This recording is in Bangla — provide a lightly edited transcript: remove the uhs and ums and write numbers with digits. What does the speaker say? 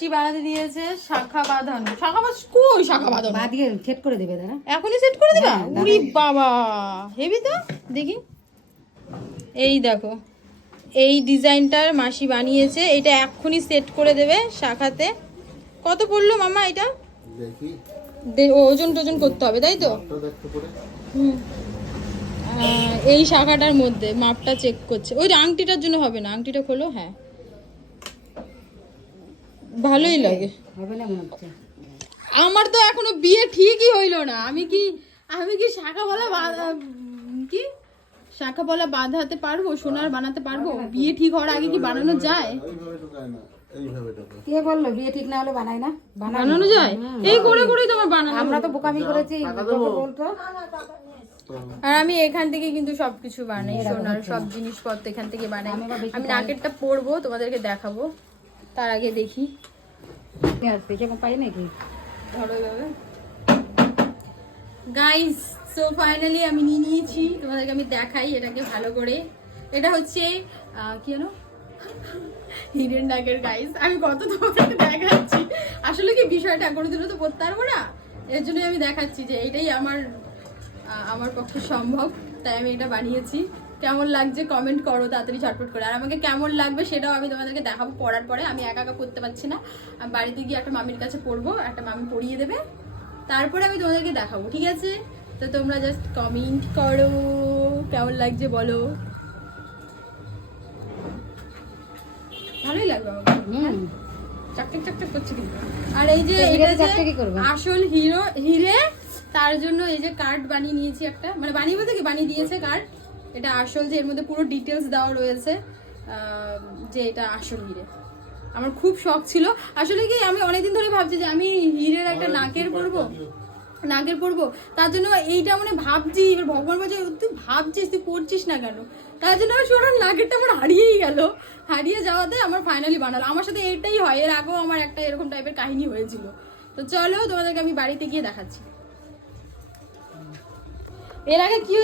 মাসি বানাতে দিয়েছে শাখা বাঁধানো। কই শাখা বাঁধানো? দিয়ে সেট করে দেবে দাদা। এখনই সেট করে দিবা? উরি বাবা, হেভি তো। দেখি, এই দেখো, এই ডিজাইনটার মাসি বানিয়েছে। এটা এক্ষুনি সেট করে দেবে শাখাতে। কত পড়লো মামা এটা? ওজন টোজন করতে হবে তাই তো? হুম। এই শাখাটার মধ্যে মাপটা চেক করছে। ওই আংটিটার জন্য হবে না, আংটিটা খোলো। হ্যাঁ, ভালোই লাগে। হবে না মনে হচ্ছে। আমার তো এখনো বিয়ে ঠিকই হইলো না। আমি কি শাখা বলা কি শাখা বলা বাঁধাতে পারবো? সোনার বানাতে পারবো? বিয়ে ঠিক হওয়ার আগে কি বানানো যায়? কে বললো বিয়ে ঠিক না হলে বানায় না? বানানো যায়। এই করে করেই তোমার বানানো। আমরা তো বোকামি করেছি বলতো। আর আমি এখান থেকে কিন্তু সবকিছু বানাই, সোনার সব জিনিসপত্র এখান থেকে বানাই। আমি নাকেরটা পরবো, তোমাদেরকে দেখাবো। তার আগে দেখি পাই নাকি ধরো যাবে গাইস। সো ফাইনালি আমি নিয়ে নিয়েছি, তোমাদেরকে আমি দেখাই এটাকে ভালো করে। এটা হচ্ছে কি জানো, হিরেন নাগের। গাইস আমি কত তোমাদেরকে দেখাচ্ছি, আসলে কি বিষয়টা করে দিলে তো করতে পারবো না, এর জন্যই আমি দেখাচ্ছি যে এটাই আমার পক্ষে সম্ভব, তাই আমি এটা বানিয়েছি। কেমন লাগছে কমেন্ট করো তাড়াতাড়ি ঝটপট করে। আর আমাকে কেমন লাগবে সেটাও আমি তোমাদেরকে দেখাবো পড়ার পরে। আমি একা একা করতে পারছি না, আমি বাড়িতে গিয়ে একটা মামির কাছে পড়বো, একটা মামি পড়িয়ে দেবে, তারপরে আমি তোমাদেরকে দেখাবো, ঠিক আছে? তো তোমরা জাস্ট কমেন্ট করো কেমন লাগছে বলো। ভালোই লাগবে আমাকে, চাকচাক চাকচাক করছে কিন্তু। আর এই যে এটা যে আসল হিরে, তার জন্য এই যে কার্ড বানিয়ে নিয়েছি একটা, মানে বানিয়ে বলতে কি বানিয়ে দিয়েছে কার্ড। এটা আসল, যে এর মধ্যে পুরো ডিটেলস দেওয়া রয়েছে যে এটা আসল হিরে। আমার খুব শখ ছিল আসলে কি, আমি অনেকদিন ধরে ভাবছি যে আমি হিরের একটা নাকের পরবো, তার জন্য এইটা মানে ভাবছি। এবার ভগবান বলছে তুই ভাবছিস, তুই করছিস না কেন? তার জন্য আমি সোনার নাকেরটা আমার হারিয়েই গেল। হারিয়ে যাওয়াতে আমার ফাইনালি বানালো। আমার সাথে এটাই হয়, এর আগেও আমার একটা এরকম টাইপের কাহিনী হয়েছিল। তো চলো তোমাদেরকে আমি বাড়িতে গিয়ে দেখাচ্ছি। এর আগে কি